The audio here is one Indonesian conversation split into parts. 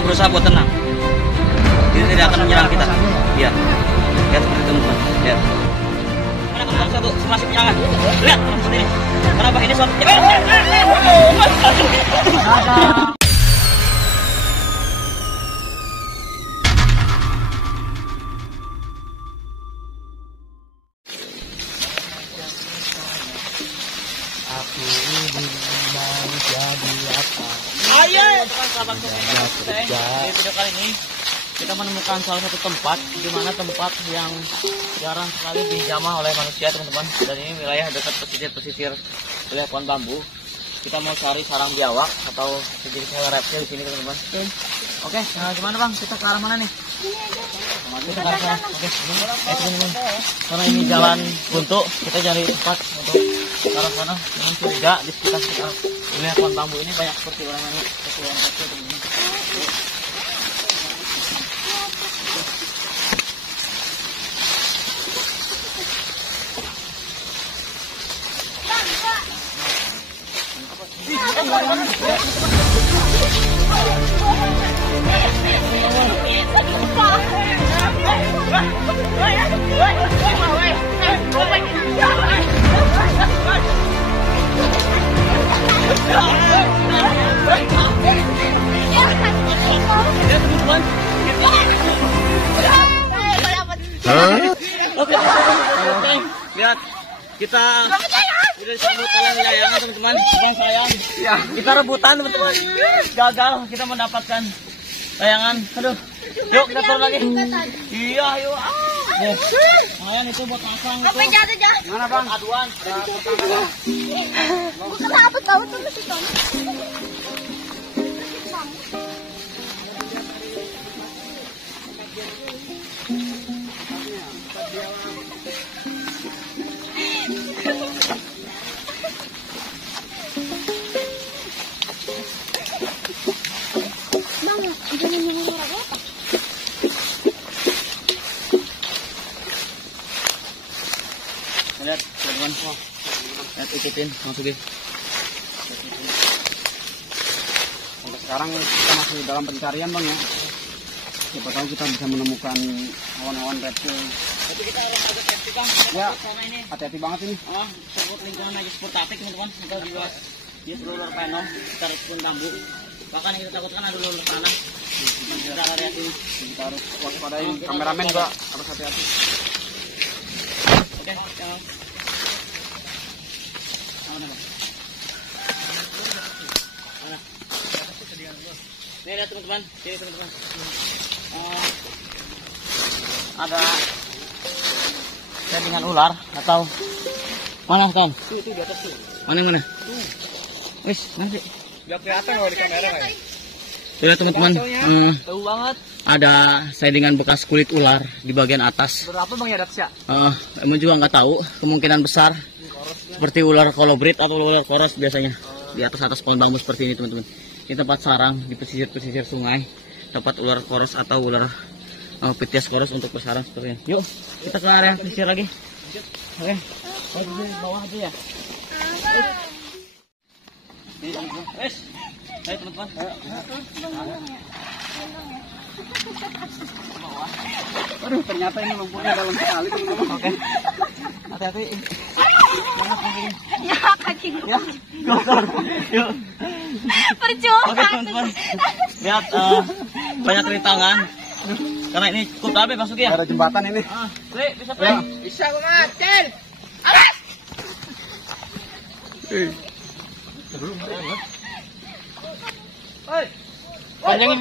Dia berusaha buat tenang. Dia tidak akan menyerang kita. Iya. Lihat seperti itu teman-teman. Lihat. Mana kalau satu masih penyangan. Lihat seperti ini. Kenapa ini suatu? Aku ingin mau jadi apa? Ayo, sahabat di video kali ini kita menemukan salah satu tempat di mana tempat yang jarang sekali dijamah oleh manusia, teman-teman. Dan ini wilayah dekat pesisir wilayah pohon bambu. Kita mau cari sarang biawak atau sejenis hewan reptil di sini, teman-teman. Oke, gimana bang? Kita ke arah mana nih? Kita ke arah sana. Oke, teman-teman. Karena ini jalan buntu, kita cari tempat untuk ke arah sana. Ini curiga di sekitar wilayah pohon bambu ini banyak seperti orang ini, seperti hewan reptil, teman-teman. Oke, lihat kita udah disebut oleh layangan, teman-teman. Sayang, kita rebutan, teman-teman. Gagal kita mendapatkan layangan. Aduh, yuk kita turun lagi. Iya, yuk. Lumayan itu buat pasang itu. Mana bang? Aduan. Kenapa tahu tuh masih kan? Lihat, teman-teman. Lihat, ikutin, masukin. Sampai sekarang kita masih dalam pencarian bang ya. Siapa tahu kita bisa menemukan hewan-hewan reptil. Tapi kita harus agak safety, Kang. Ya. Sama ini. Hati-hati banget ini. Sebut lingkungan lagi sportatif, teman-teman. Kita juga dia ular penom, kita harus pun bambu. Bahkan yang kita takutkan ada ular tanah. Kita lihat ini. Kita harus waspadain. Kameramen juga harus hati-hati. Oke. Ini lihat teman-teman, sini teman-teman. Ada jaringan ular atau mana kan? Itu di atas tuh. Mana? Wis, mana sih? Gak kelihatan kalau di kamera ya. Lihat teman-teman. Jauh banget. Ada saingan bekas kulit ular di bagian atas. Berapa bang ya Datsya? Emang juga nggak tahu. Kemungkinan besar seperti ular kolobrit atau ular koros biasanya di atas pohon bambu seperti ini, teman-teman. Ini tempat sarang di pesisir sungai. Tempat ular koros atau ular Pithias koros untuk bersarang seperti ini. Yuk, kita ke area pesisir lagi. Oke. Di bawah aja ya. Wes. Ayo teman-teman. Aduh, ternyata ini lumpurnya dalam sekali teman-teman. Oke. Hati-hati. Ya kaki gue. Ya. Yuk. Percuma. Oke teman-teman. Lihat banyak rintangan. Karena ini cukup dalam masuk ya. Ada jembatan ini. Bisa play. Bisa gue macet. Panjangin.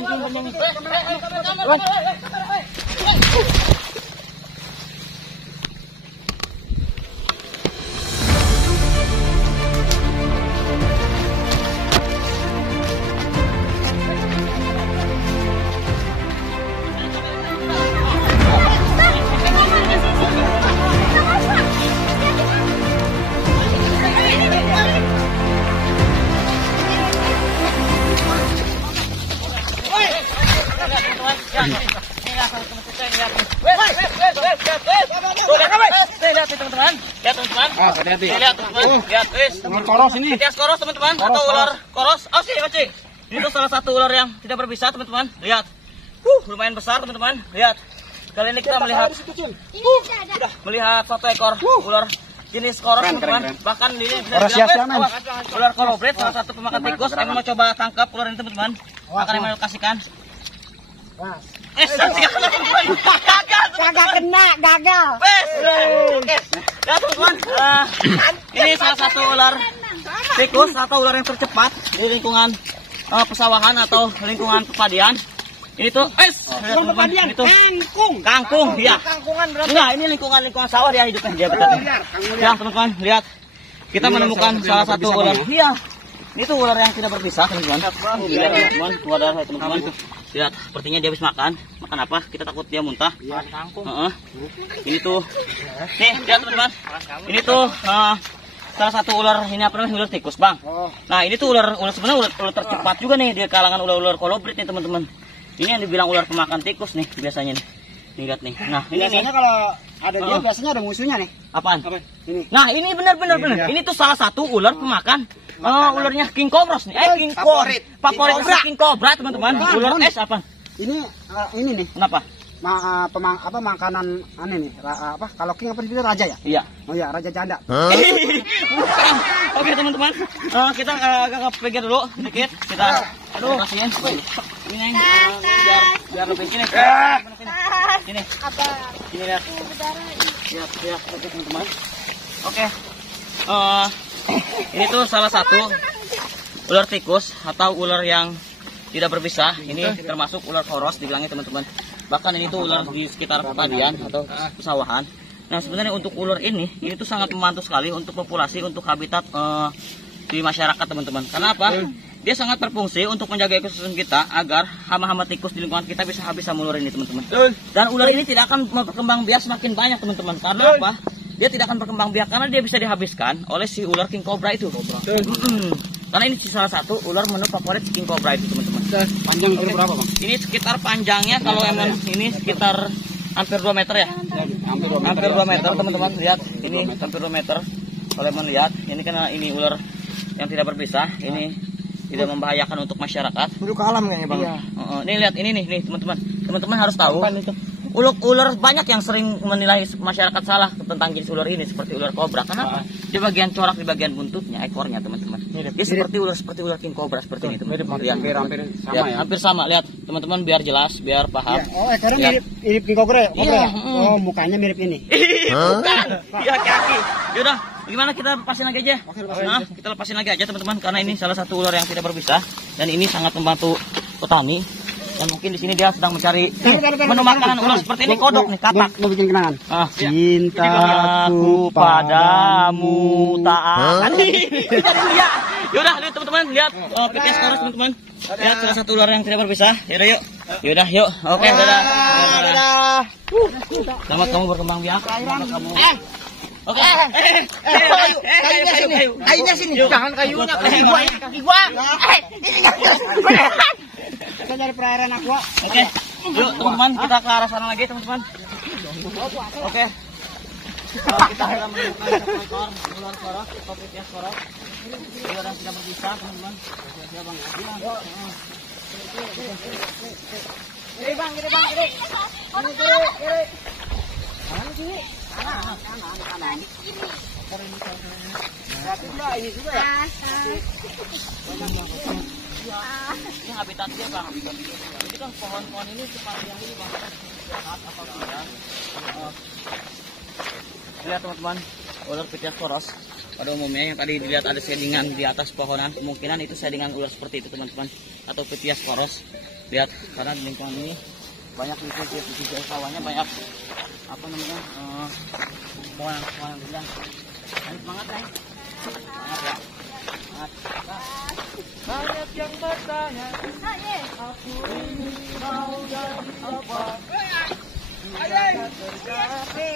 Lihat teman-teman. Lihat teman-teman. Hati-hati. Lihat teman-teman. Lihat, Ular koros ini. Pithias koros teman-teman atau ular koros. Oh sih, Pak. Ini tuh salah satu ular yang tidak berbisa, teman-teman. Lihat. Lumayan besar, teman-teman. Lihat. Kali ini kita melihat satu ekor ular jenis koros, teman-teman. Bahkan ini ular kolobret, salah satu pemakan tikus. Kami mau coba tangkap ular ini, teman-teman. Akan kami lokasikan. Gagal kena, gagal. Oke. Ya, teman-teman. Ini salah satu ular tikus atau ular yang tercepat di lingkungan pesawahan atau lingkungan perpadian. Ini tuh perpadian itu kangkung ya. Enggak, ini lingkungan sawah dia hidupnya dia betul. Ya, teman-teman, lihat. Kita menemukan salah satu ular. Iya. Ini tuh ular yang tidak berbisa, teman-teman. Lihat, teman-teman, keluar darah, teman-teman. Lihat, sepertinya dia habis makan. Makan apa? Kita takut dia muntah. Kangkung. Ini tuh. Nih, lihat, teman-teman. Ini tuh salah satu ular, ini apa namanya, ular tikus, Bang. Nah, ini tuh ular sebenarnya ular tercepat juga nih di kalangan ular kolobrit nih, teman-teman. Ini yang dibilang ular pemakan tikus nih biasanya nih. Nih, lihat nih. Nah, ini biasanya nih. kalau ada dia biasanya ada musuhnya nih. Apaan? Ini. Nah, ini benar. Ini tuh salah satu ular pemakan ularnya King Cobra nih. King Cobra. Favorit King Cobra, teman-teman. Ular es apa? Ini nih. Kenapa? Makanan aneh nih. Kalau king apa disebutnya raja ya? Iya. Oh iya, raja janda. Oke, teman-teman. Kita agak pikir dulu sedikit. Kita kasihin. Ini biar lebih sini. Sini. Sini lihat. Lihat, oke, teman-teman. Oke. Ini tuh salah satu ular tikus atau ular yang tidak berbisa. Ini termasuk ular koros dibilangnya, teman-teman. Bahkan ini tuh ular di sekitar pertanian atau pesawahan. Nah, sebenarnya untuk ular ini tuh sangat membantu sekali untuk populasi, untuk habitat di masyarakat, teman-teman. Karena apa? Dia sangat berfungsi untuk menjaga ekosistem kita agar hama-hama tikus di lingkungan kita bisa habis sama ular ini, teman-teman. Dan ular ini tidak akan berkembang biak semakin banyak, teman-teman. Karena apa? Dia tidak akan berkembang biak karena dia bisa dihabiskan oleh si ular King Cobra itu. Karena ini salah satu ular menu favorit King Cobra itu, teman-teman. Panjang berapa, Bang? Ini sekitar panjangnya kalau emang ini sekitar hampir 2 meter ya. Hampir 2 meter, teman-teman. Lihat, ini hampir 2 meter. Kalau emang lihat, ini karena ini ular yang tidak berbisa, ini tidak membahayakan untuk masyarakat. Dulu ke alam kayaknya, Bang. Iya. Nih lihat ini nih, teman-teman. Teman-teman harus tahu. Ular banyak yang sering menilai masyarakat salah tentang jenis ular ini seperti ular kobra. Kenapa? Di bagian corak, di bagian buntutnya, ekornya, teman-teman. Dia seperti ular King Cobra seperti ini, teman-teman. Hampir sama ya. Hampir sama. Lihat, teman-teman, biar jelas, biar paham. Oh, ekornya mirip King Cobra ya? Iya. Oh, mukanya mirip ini. Bukan. Iya, kaki. Yaudah, gimana kita lepasin lagi aja? Nah, kita lepasin lagi aja, teman-teman, karena ini salah satu ular yang tidak berbisa dan ini sangat membantu petani. Dan mungkin di sini dia sedang mencari menu makanan ular seperti ini, kodok nih, katak. Mau bikin kenangan. Cintaku padamu tak akan. Yaudah, lihat, teman-teman, lihat Pitheas coros, teman-teman. Lihat salah satu ular yang tidak berbisa. Yaudah, yuk. Yaudah, yuk. Oke, dadah. Selamat kamu berkembang biak. Selamat kamu. Oke. Kayunya sini. Jangan kayunya. Kaki gua. Kita cari perairan aqua. Oke. Yuk, teman-teman, kita ke arah sana lagi, teman-teman. Oke. Kita akan menemukan ekor ular koros atau Pitheas coros. Ular yang tidak berbisa, teman-teman. Ya, Bang. Kiri, Bang, kiri. Kanan. Ini juga ya. Ini habitat dia, Bang. Jadi kan pohon-pohon ini sepanjang ini, Bang. Apa tidak? Lihat, teman-teman, ular Pitheas coros pada umumnya yang tadi dilihat ada shadingan di atas pohonan, kemungkinan itu shadingan ular seperti itu, teman-teman, atau Pitheas coros. Lihat, karena di lingkungan ini banyak di sisi sawahnya banyak apa namanya pohon rendah. Semangat, ya. Semangat, ya. Banyak yang bertanya, aku ini mau jadi apa? Tidak terjadi.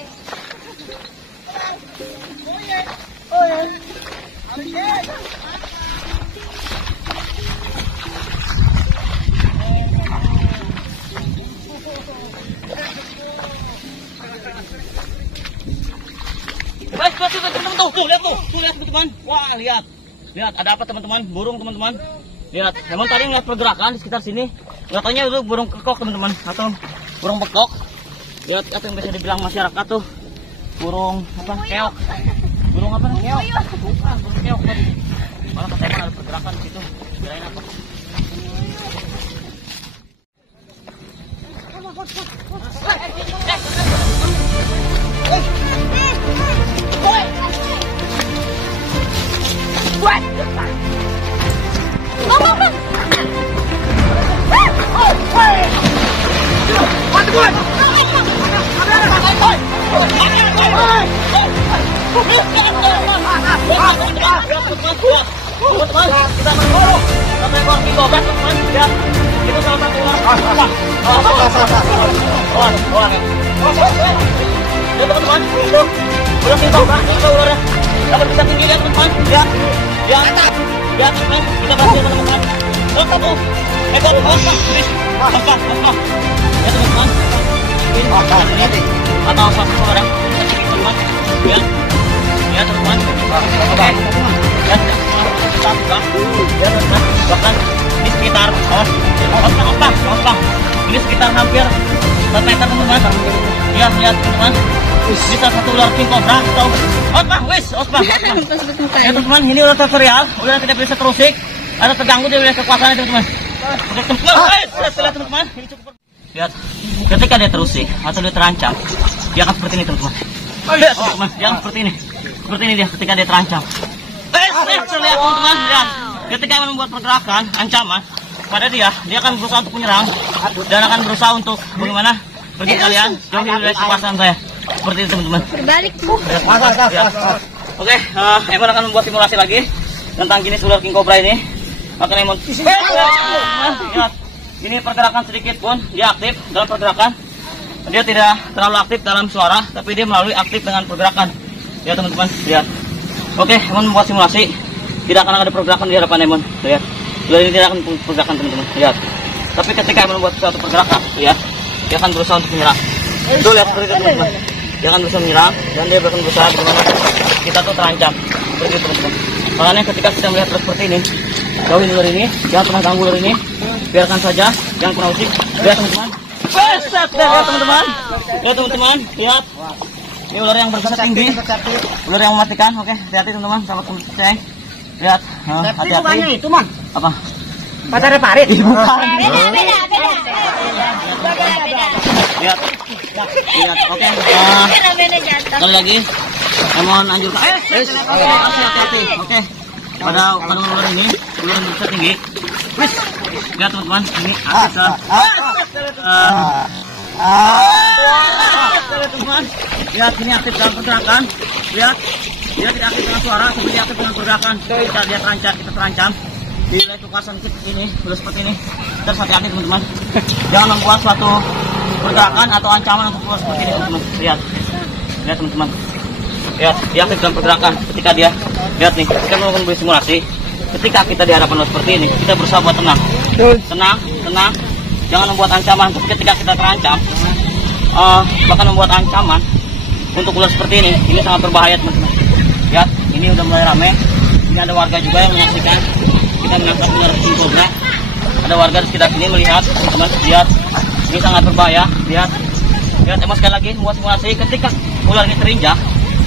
Tuh, lihat teman-teman. Wah, lihat. Lihat, ada apa, teman-teman? Burung, teman-teman. Lihat, memang tadi ngeliat pergerakan di sekitar sini. Nggak taunya itu burung kekok teman-teman, atau burung bekok. Lihat atau yang biasa dibilang masyarakat tuh burung apa? Keok. Burung apa nih? Keok. Bukan, burung keok tadi. Malah katanya ada pergerakan di situ. Kirain apa? Kita menunggu satu ekor kingobra teman-teman. Ya, itu salah satu ular. Ya teman-teman, itu ular kingobra, itu ularnya. Dapat bisa tinggi ya teman-teman. Ya, ya teman-teman, kita berhasil teman-teman. Satu ekor ospak, ospak. Ya teman-teman, ini atau satu orang teman-teman. Ya teman-teman. Oke. Ya teman-teman, bahkan di sekitar ospak. Ini sekitar hampir 4 meter teman-teman. Ya, lihat teman-teman. Ini salah satu ular king cobra atau ospak. Ya teman-teman, ini ular teritorial, ular tidak bisa terusik atau terganggu di wilayah kekuasaan teman-teman. Teman-teman, ini cukup. Lihat, ketika dia terusik atau dia terancam, dia akan seperti ini teman-teman. Lihat teman-teman, dia akan seperti ini. Seperti ini dia ketika dia terancam. Lihat teman-teman, lihat. Ketika membuat pergerakan, ancaman pada dia akan berusaha untuk menyerang dan akan berusaha untuk bagaimana pergi kalian jauh dari kekuasaan saya. Seperti itu teman-teman. Berbalik tuh. Oke, Emon akan membuat simulasi lagi tentang jenis ular king cobra ini. Akan Emon. Lihat, ini pergerakan sedikit pun dia aktif dalam pergerakan. Dia tidak terlalu aktif dalam suara, tapi dia melalui aktif dengan pergerakan. Ya teman-teman, lihat. Oke, Emon membuat simulasi. Tidak akan ada pergerakan di hadapan Emon. Lihat. Ular ini tidak akan pergerakan teman-teman. Lihat. Tapi ketika Emon membuat suatu pergerakan, lihat, dia akan berusaha untuk menyerang. Tuh lihat seperti itu teman-teman. Dia akan berusaha menyerang dan dia akan berusaha bagaimana kita tuh terancam. Seperti itu teman-teman. Makanya ketika kita melihat seperti ini, jauhin ular ini, jangan pernah ganggu ular ini. Biarkan saja, jangan pernah usik. Lihat teman-teman. Lihat teman-teman. Lihat teman-teman. Lihat. Ini ular yang berbisa tinggi, ular yang mematikan. Oke, hati-hati teman-teman, sahabat saya. Lihat, hati-hati. Itu man. Apa? Pacarnya Parit. Bukan. Beda. Lihat, oke. Sekali lagi, Emon anjurkan. Hati-hati. Oke. Pada ular ini, ular yang berbisa tinggi. Lihat teman-teman, ini aktif. Teman-teman, lihat ini aktif dalam pergerakan. Lihat, dia tidak aktif dengan suara, tapi dia aktif dengan pergerakan. Kita terancam di wilayah kekuasaan kita ini, sudah seperti ini. Terus hati-hati teman-teman, jangan membuat suatu pergerakan atau ancaman untuk keluar seperti ini teman-teman. Lihat teman-teman, lihat dia aktif dalam pergerakan. Ketika dia, lihat nih, kita melakukan simulasi. Ketika kita di hadapan seperti ini, kita berusaha buat tenang. Jangan membuat ancaman. Ketika kita terancam, bahkan membuat ancaman untuk ular seperti ini sangat berbahaya teman-teman. Lihat, ini udah mulai ramai. Ini ada warga juga yang menyaksikan kita menangkap ular king cobra. Ada warga di sekitar sini melihat teman-teman. Lihat, ini sangat berbahaya. Lihat, Emon sekali lagi membuat simulasi. Ketika ular ini terinjak,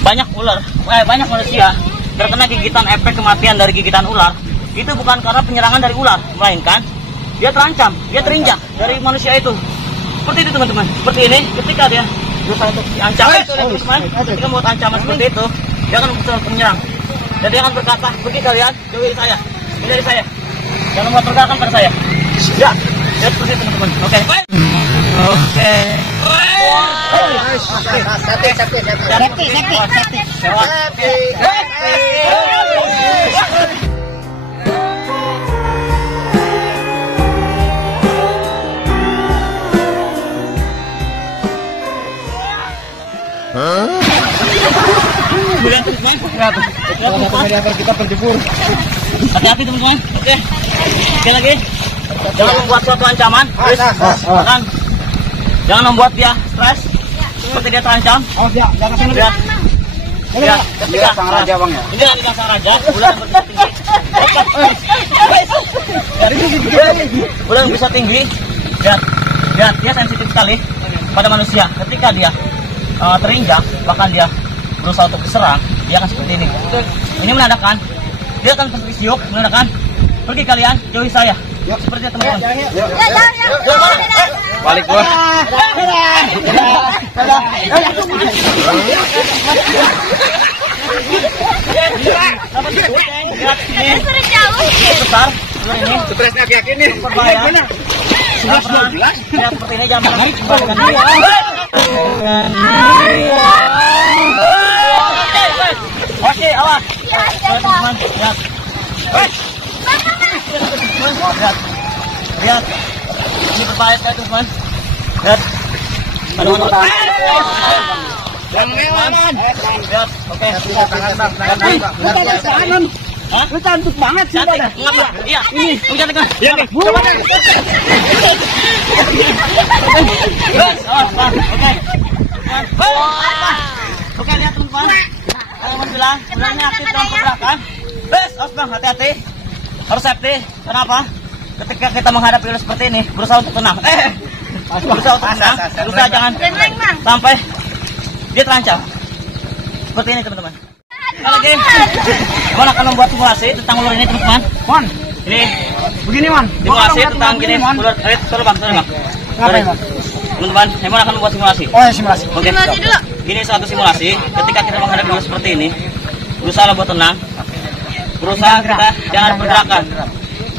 banyak manusia terkena gigitan efek kematian dari gigitan ular. Itu bukan karena penyerangan dari ular, melainkan dia terancam, dia terinjak dari manusia itu. Seperti itu teman-teman. Seperti ini, ketika dia berusaha untuk diancam, teman-teman, ketika membuat ancaman seperti itu, dia akan berusaha untuk menyerang. Dan dia akan berkata, pergi kalian, jauhi saya, hindari saya, jangan membuat pergerakan pada saya. Ya, seperti itu teman-teman. Oke. Kita berjemur. Hati-hati teman-teman. Oke. Sekali lagi. Jangan membuat suatu ancaman. Jangan membuat dia stres. Seperti dia terancam. Jangan lihat. Ketika sang raja bang ya. Ini adalah sang raja. Ular yang berbisa tinggi. Ular yang bisa tinggi. Lihat, lihat dia sensitif sekali pada manusia. Ketika dia terinjak, bahkan dia berusaha untuk diserang, dia akan seperti ini. Ini menandakan dia akan seperti siuk, menandakan pergi kalian, jauhi saya. Seperti itu teman-teman. Balik gua. Besar, ini Stresnya kayak gini. berbahaya. Lihat seperti ini, jangan kembalikan dia. Oke, awas. Teman-teman, lihat. Lihat, lihat. Ini berbahaya sekali teman. Lihat. Aduh, lihat, oke. Hah? Lu cantik banget sih. Cantik, ngapa? Iya, ini, cantik kan? Iya nih. Coba deh. Yes, awas, Pak. Oke. Oke, lihat teman-teman. Teman bilang, sebenarnya aktif dalam pergerakan. Yes, awas Bang, hati-hati. Harus safety. Kenapa? Ketika kita menghadapi ular seperti ini, berusaha untuk tenang. Berusaha untuk tenang. Berusaha jangan sampai dia terancam. Seperti ini teman-teman. Oke, Mon akan membuat simulasi tentang ular ini teman-teman. Mon, Ini begini Mon. simulasi tentang gini ular. Sorry bang. Sorry. Teman-teman, Mon akan membuat simulasi. Oh ya simulasi. Oke. Ini suatu simulasi. Ketika kita menghadapi ular seperti ini, berusaha buat tenang. Berusaha kita jangan pergerakan.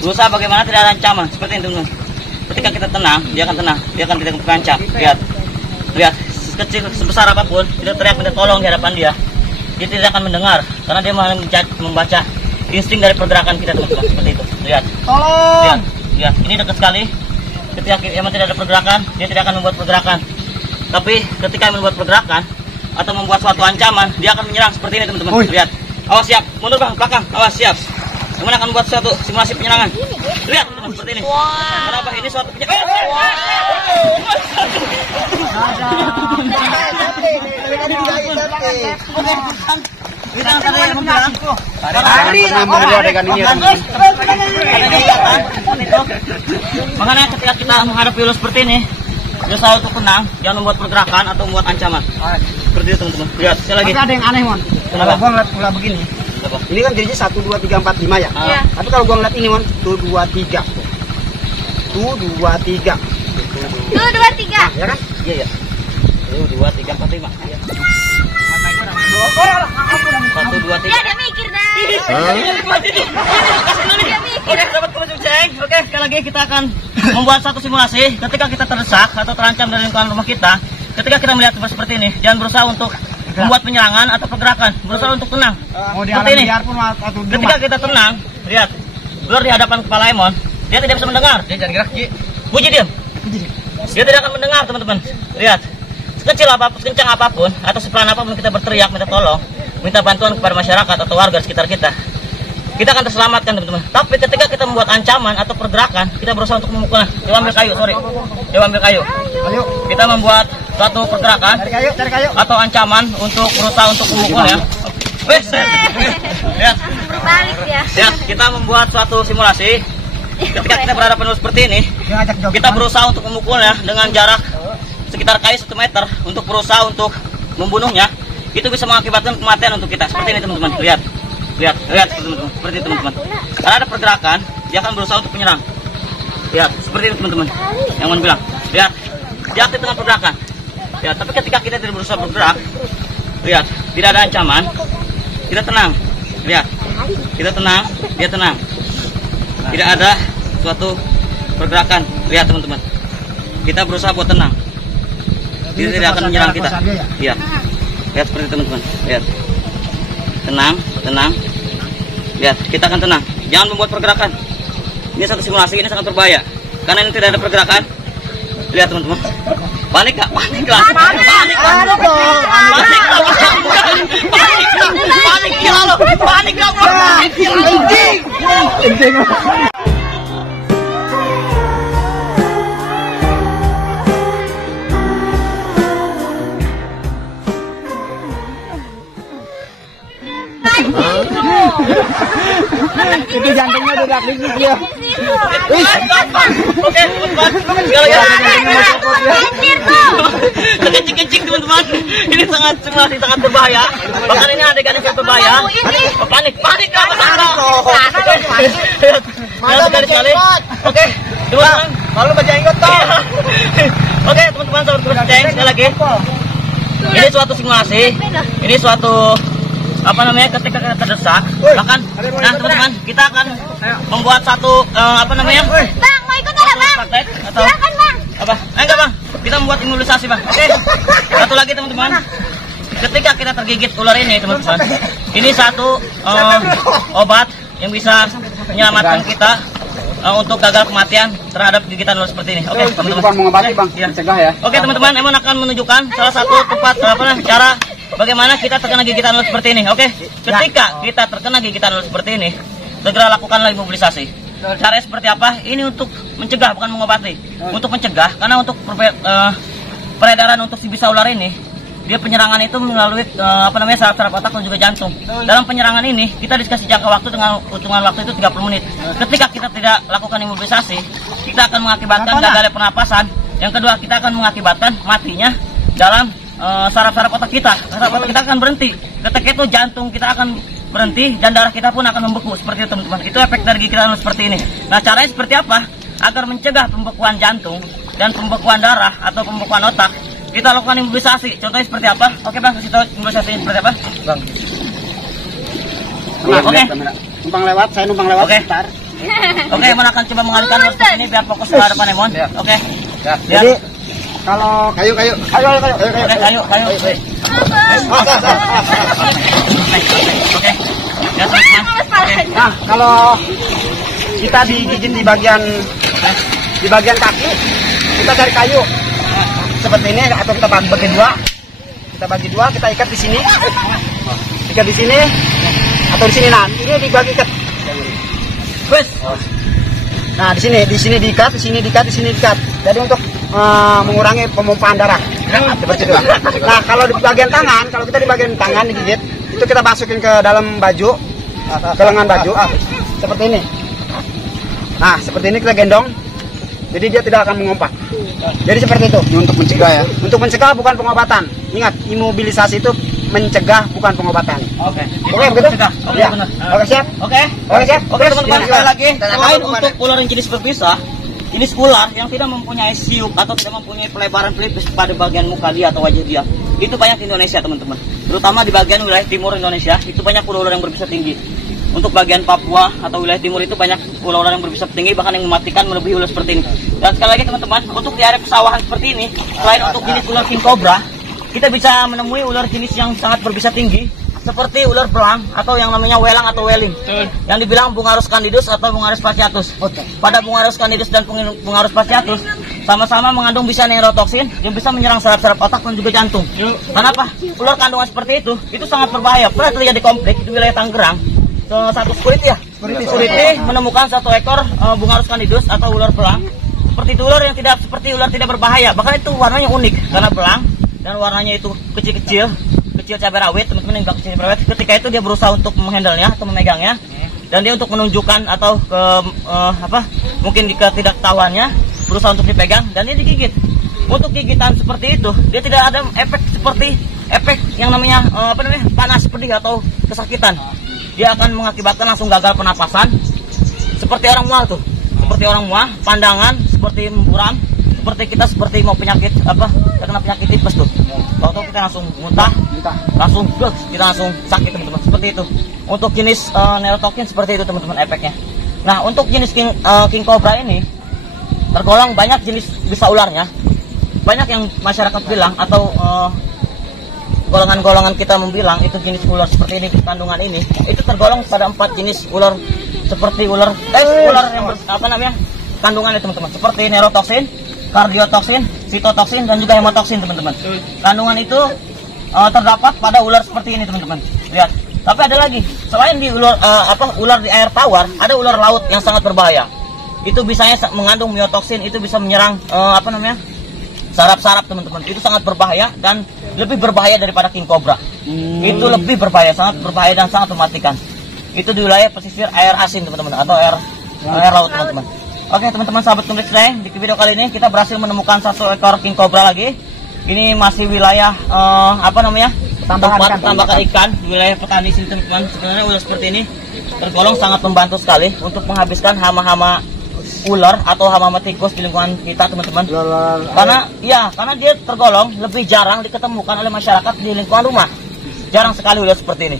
Berusaha bagaimana tidak ada ancaman. Seperti ini teman-teman. Ketika kita tenang, dia akan tenang. Dia akan tidak terancam. Lihat, lihat. Sekecil sebesar apapun, kita teriak minta tolong di hadapan dia. Dia tidak akan mendengar karena dia membaca insting dari pergerakan kita teman-teman. Seperti itu. Lihat. Tolong. Lihat. Lihat. Ini dekat sekali. Ketika emang tidak ada pergerakan, dia tidak akan membuat pergerakan. Tapi ketika membuat pergerakan atau membuat suatu ancaman, dia akan menyerang seperti ini teman-teman. Lihat. Awas siap. Mundur bang, belakang. Awas siap. Kemudian akan membuat suatu simulasi penyerangan. Lihat teman-teman seperti ini. Kenapa ini suatu penyerangan? Makanya ketika kita menghadapi ular seperti ini, berusaha untuk tenang, jangan membuat pergerakan atau membuat ancaman. Seperti itu teman-teman. Lihat, sekali lagi. Tapi ada yang aneh Mon. Kenapa? Kalau gua ngeliat ular begini, ini kan jadinya 1, 2, 3, 4, 5 ya. Iya. Tapi kalau gua ngeliat ini Mon, 1, 2, 3. 1, 2, 3. Tuh, 2, 3. Ya kan? Iya, iya. 1, 2, 3, 4, 5. 1, 2, 3. Ya, dia mikir dah. Oke, sahabat Komisi Ceng. Oke, sekali lagi kita akan membuat satu simulasi. Ketika kita terdesak atau terancam dari lingkungan rumah kita, ketika kita melihat seperti ini, jangan berusaha untuk membuat penyerangan atau pergerakan. Berusaha untuk tenang. Mau di Seperti alam ini. liar pun atau di Ketika rumah. kita tenang, lihat, ular di hadapan kepala Emon, dia tidak bisa mendengar. Dia jangan gerak, Ji. Puji diam. Dia tidak akan mendengar, teman-teman. Lihat, sekecil apapun, sekencang apapun, atau sepelan apapun kita berteriak, minta tolong, minta bantuan kepada masyarakat atau warga di sekitar kita, kita akan terselamatkan, teman-teman. Tapi ketika kita membuat ancaman atau pergerakan, kita berusaha untuk memukulnya. Dia ambil kayu, sorry. Dia ambil kayu. Ayo, Kita membuat suatu pergerakan cari kayu. atau ancaman untuk berusaha untuk memukulnya. Wes, lihat. Berbalik ya. Ya, kita membuat suatu simulasi. Ketika kita berhadapan seperti ini, Dia ngajak joget. kita berusaha untuk memukulnya dengan jarak sekitar kayu 1 meter untuk berusaha untuk membunuhnya. Itu bisa mengakibatkan kematian untuk kita. Seperti ini teman-teman. Lihat, lihat, lihat teman-teman. Seperti itu teman-teman. Karena ada pergerakan, dia akan berusaha untuk menyerang. Lihat, seperti itu teman-teman. Yang mau bilang, lihat, dia aktif dengan pergerakan. Ya, tapi ketika kita tidak berusaha bergerak, lihat, tidak ada ancaman, kita tenang. Lihat, kita tenang, dia tenang. Tidak ada suatu pergerakan. Lihat teman-teman, kita berusaha buat tenang. Dia tidak akan menyerang kita. Iya, lihat seperti itu teman-teman. Lihat, tenang, tenang. Lihat, kita akan tenang. Jangan membuat pergerakan. Ini satu simulasi, ini sangat berbahaya. Karena ini tidak ada pergerakan. Lihat teman-teman. Panik gak? Panik lah. Panik lah. Panik lah. Panik lah. Panik gila lo. Panik gak bro? Panik gila lo. Itu jantungnya udah krisis dia. Oke, teman-teman. Kencing-kencing teman-teman. Ini sangat berbahaya. Bahkan ini adegan yang berbahaya. Panik apa sekali. Oke, teman-teman. Kalau baca ingat toh. Oke, teman-teman, sahabat berceng sekali lagi. Ini suatu simulasi. Ini suatu ketika kita terdesak. Bahkan, nah teman-teman, kita akan membuat satu Bang, mau ikut nggak bang? praktek atau Silakan bang. apa? Enggak bang, kita membuat imunisasi bang. Oke, satu lagi teman-teman. Ketika kita tergigit ular ini teman-teman, ini satu obat yang bisa menyelamatkan kita untuk gagal kematian terhadap gigitan ular seperti ini. Oke, teman-teman. Bukan mengobati bang, Iya. mencegah ya. Oke teman-teman, Emon akan menunjukkan salah satu tempat cara bagaimana kita terkena gigitan ular seperti ini. Oke, ketika kita terkena gigitan ular seperti ini, segera lakukanlah imobilisasi. Caranya seperti apa? Ini untuk mencegah, bukan mengobati. Untuk mencegah, karena untuk peredaran untuk si bisa ular ini, dia penyerangan itu melalui saraf-saraf otak dan juga jantung. Dalam penyerangan ini, kita dikasih jangka waktu dengan hitungan waktu itu 30 menit. Ketika kita tidak lakukan imobilisasi, kita akan mengakibatkan gagalnya pernapasan. Yang kedua, kita akan mengakibatkan matinya dalam saraf-saraf otak kita. Saraf otak kita akan berhenti. Ketika itu jantung kita akan berhenti dan darah kita pun akan membeku seperti itu teman-teman. Itu efek dari gigitan seperti ini. Nah, caranya seperti apa? Agar mencegah pembekuan jantung dan pembekuan darah atau pembekuan otak, kita lakukan imobilisasi. Contohnya seperti apa? Oke bang, kasih tahu imobilisasinya seperti apa? Bang. Oke. Numpang lewat, saya numpang lewat. Oke. Bentar. Oke, Emon akan coba mengalihkan seperti ini biar fokus ke depan Emon. Oke. Jadi kalau kayu. Oke, kayu. Oke. Ya, teman-teman. Oke. Nah, kalau kita digigit di bagian kaki, kita cari kayu seperti ini atau kita bagi dua. Kita ikat di sini. Ikat di sini atau di sini. Nah, ini dibagi ikat. Wes. Nah, di sini diikat, di sini diikat. Jadi untuk mengurangi pemumpahan darah. Seperti itu. Nah, kalau di bagian tangan, kalau kita di bagian tangan digigit, itu kita masukin ke dalam baju, ke lengan baju, seperti ini. Nah, seperti ini kita gendong. Jadi dia tidak akan mengompak. Jadi seperti itu. Ini untuk mencegah ya. Untuk mencegah bukan pengobatan. Ingat, imobilisasi itu mencegah bukan pengobatan. Oke. Oke, begitu? Oke, Ya. benar. Oke, siap. Oke. Siap. Oke, teman-teman, sekali lagi, Dan selain apa untuk ular yang jenis berpisah, jenis ular yang tidak mempunyai siuk atau tidak mempunyai pelebaran pelipis pada bagian muka dia atau wajah dia, itu banyak di Indonesia, teman-teman. Terutama di bagian wilayah timur Indonesia, itu banyak ular yang berbisa tinggi. Untuk bagian Papua atau wilayah timur itu banyak ular-ular yang berbisa tinggi, bahkan yang mematikan melebihi ular seperti ini. Dan sekali lagi teman-teman, untuk di area pesawahan seperti ini, selain untuk jenis ular king cobra, kita bisa menemui ular jenis yang sangat berbisa tinggi, seperti ular belang atau yang namanya welang atau weling, yang dibilang Bungarus candidus atau Bungarus fasciatus. Pada Bungarus candidus dan Bungarus fasciatus sama-sama mengandung bisa neurotoksin yang bisa menyerang saraf-saraf otak dan juga jantung. Kenapa? Ular kandungan seperti itu sangat berbahaya. Pernah terjadi konflik di wilayah Tangerang. Satu security menemukan satu ekor Bungarus candidus atau ular belang. Seperti itu ular yang tidak berbahaya. Bahkan itu warnanya unik karena belang dan warnanya itu kecil cabai rawit, teman-teman yang kecil cabai rawit. Ketika itu dia berusaha untuk menghandlenya atau memegangnya, dan dia untuk menunjukkan atau mungkin ketidaktahuannya berusaha untuk dipegang dan dia digigit. Untuk gigitan seperti itu dia tidak ada efek seperti efek yang namanya panas, pedih atau kesakitan. Dia akan mengakibatkan langsung gagal pernapasan seperti orang mual tuh, seperti orang mual, pandangan seperti buram, seperti mau penyakit terkena penyakit tipes tuh. Waktu kita langsung muntah, kita langsung sakit teman-teman, seperti itu. Untuk jenis neurotoksin seperti itu teman-teman efeknya. Nah, untuk jenis king cobra ini tergolong banyak jenis bisa ularnya. Banyak yang masyarakat bilang atau golongan-golongan kita membilang itu jenis ular seperti ini, kandungan ini itu tergolong pada 4 jenis ular seperti ular yang kandungannya teman-teman, seperti neurotoksin, kardiotoksin, sitotoksin dan juga hemotoksin teman-teman. Kandungan itu terdapat pada ular seperti ini teman-teman. Lihat. Tapi ada lagi, selain di ular di air tawar, ada ular laut yang sangat berbahaya. Itu bisanya mengandung myotoksin, itu bisa menyerang saraf-saraf teman-teman. Itu sangat berbahaya dan lebih berbahaya daripada king cobra. Itu lebih berbahaya, sangat berbahaya dan sangat mematikan. itu di wilayah pesisir air asin teman-teman, atau air laut teman-teman. Oke teman-teman sahabat kompleks lain, di video kali ini kita berhasil menemukan 1 ekor king cobra lagi. Ini masih wilayah tempat tambakan ikan di wilayah petani sini teman-teman. Sebenarnya ular seperti ini tergolong sangat membantu sekali untuk menghabiskan hama-hama ular atau hama-hama tikus di lingkungan kita teman-teman. Karena dia tergolong lebih jarang diketemukan oleh masyarakat di lingkungan rumah. Jarang sekali ular seperti ini.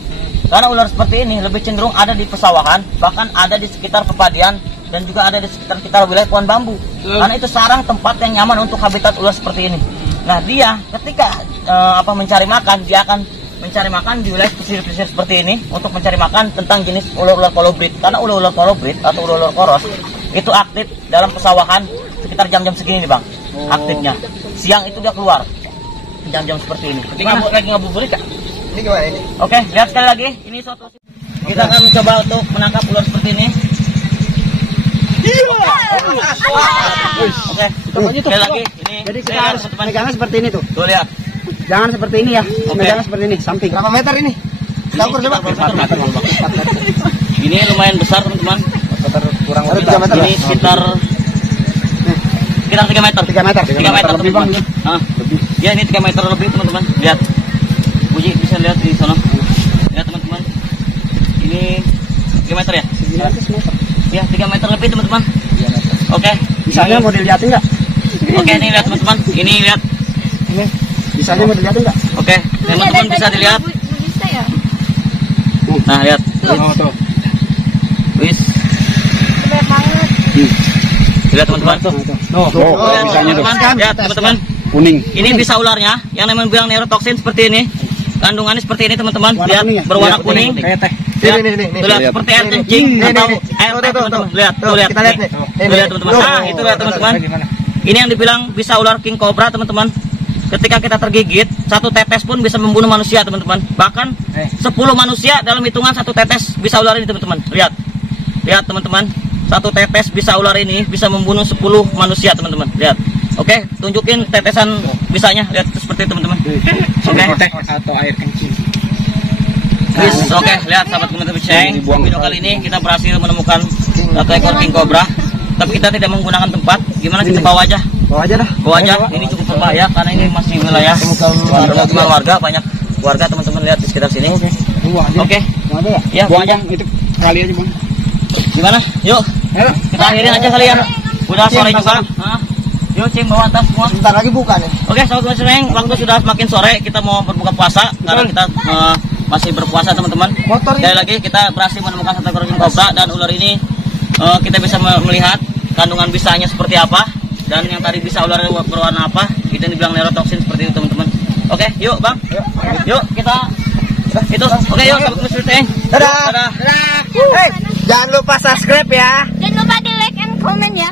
Karena ular seperti ini lebih cenderung ada di pesawahan, bahkan ada di sekitar perpadian dan juga ada di sekitar wilayah pohon bambu. Karena itu sarang tempat yang nyaman untuk habitat ular seperti ini. Nah, dia ketika mencari makan, dia akan mencari makan di wilayah pesisir-pesisir seperti ini untuk mencari makan tentang jenis ular-ular kolobrit. Karena ular-ular kolobrit atau ular-ular koros itu aktif dalam pesawahan sekitar jam-jam segini nih Bang. Aktifnya. Siang itu dia keluar. Jam-jam seperti ini. Ketika lagi ngabuburit Kak. Ini gimana ini? Oke, lihat sekali lagi. Ini suatu kita akan mencoba untuk menangkap ular seperti ini. Oke, sekali lagi. Ini jadi kita harus megangnya seperti ini tuh. Tuh lihat. Jangan seperti ini ya. Megangnya seperti ini, samping. Berapa meter ini? Kita ukur coba. 4 meter. Ini lumayan besar teman-teman. Kurang lebih 3 meter. Ini sekitar 3 meter. 3 meter. 3 meter teman-teman. Ya, ini 3 meter lebih teman-teman. Lihat. Puji bisa lihat di sana. Lihat teman-teman. Ini 3 meter ya? 900 meter. Ya, 3 meter lebih teman-teman. Oke. Misalnya mau dilihatin nggak? Oke, ini lihat teman-teman. Ini lihat. Ini. Misalnya mau dilihatin nggak? Oke, teman-teman bisa dilihat. Nah, lihat. Tuh. Wis. Lihat teman-teman. Tuh. Misalnya tuh. Lihat teman-teman. Kuning. Ini bisa ularnya yang namanya bilang neurotoxin seperti ini. Kandungannya seperti ini teman-teman. Lihat berwarna kuning. Kayak teh. Lihat seperti air kencing atau air teh teman-teman. Lihat, tuh lihat. Kita lihat nih. Lihat teman-teman. Nah, itu lihat teman-teman. Ini yang dibilang bisa ular king cobra teman-teman. Ketika kita tergigit, 1 tetes pun bisa membunuh manusia teman-teman. Bahkan 10 manusia dalam hitungan 1 tetes bisa ular ini teman-teman. Lihat. Lihat teman-teman. 1 tetes bisa ular ini bisa membunuh 10 manusia teman-teman. Lihat. Oke, tunjukin tetesan bisanya. Lihat seperti itu teman-teman. Oke. Atau air kencing. Oke, lihat sahabat teman-teman Ceng. Video kali ini kita berhasil menemukan 1 ekor king cobra. Tapi kita tidak menggunakan tempat. Gimana kita bawa aja? Bawa aja dah. Bawa aja. Ini cukup berbahaya karena ini masih wilayah permukiman warga, banyak warga teman-teman lihat di sekitar sini. Oke. Ya, bawa aja. Itu kali aja, Bang. Gimana? Yuk. Kita akhirin aja kali ya. Udah sore juga. Yuk, Cing bawa tas semua. Bentar lagi buka nih. Oke, sahabat Ceng, waktu sudah semakin sore, kita mau berbuka puasa karena kita masih berpuasa teman-teman. Sekali lagi kita berhasil menemukan 1 ekor king cobra dan ular ini kita bisa melihat kandungan bisanya seperti apa dan yang tadi bisa ular berwarna apa. Kita dibilang neurotoxin seperti itu teman-teman. Oke, yuk Bang. Yuk kita itu. Oke, yuk sahabat Ceng. Dadah. Hey, jangan lupa subscribe ya. Jangan lupa di like and comment ya.